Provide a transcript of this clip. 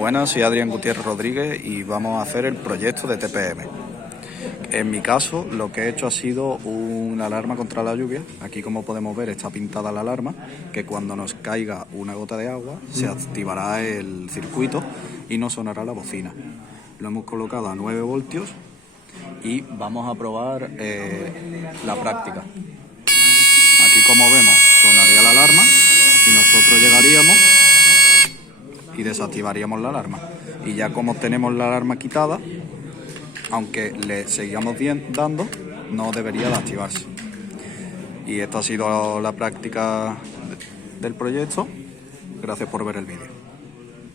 Buenas, soy Adrián Gutiérrez Rodríguez y vamos a hacer el proyecto de TPM. En mi caso, lo que he hecho ha sido una alarma contra la lluvia. Aquí, como podemos ver, está pintada la alarma, que cuando nos caiga una gota de agua se activará el circuito y no sonará la bocina. Lo hemos colocado a 9 voltios y vamos a probar la práctica. Aquí, como vemos, sonaría la alarma y nosotros llegaríamos y desactivaríamos la alarma. Y ya como tenemos la alarma quitada, aunque le sigamos dando, no debería de activarse. Y esta ha sido la práctica del proyecto. Gracias por ver el vídeo.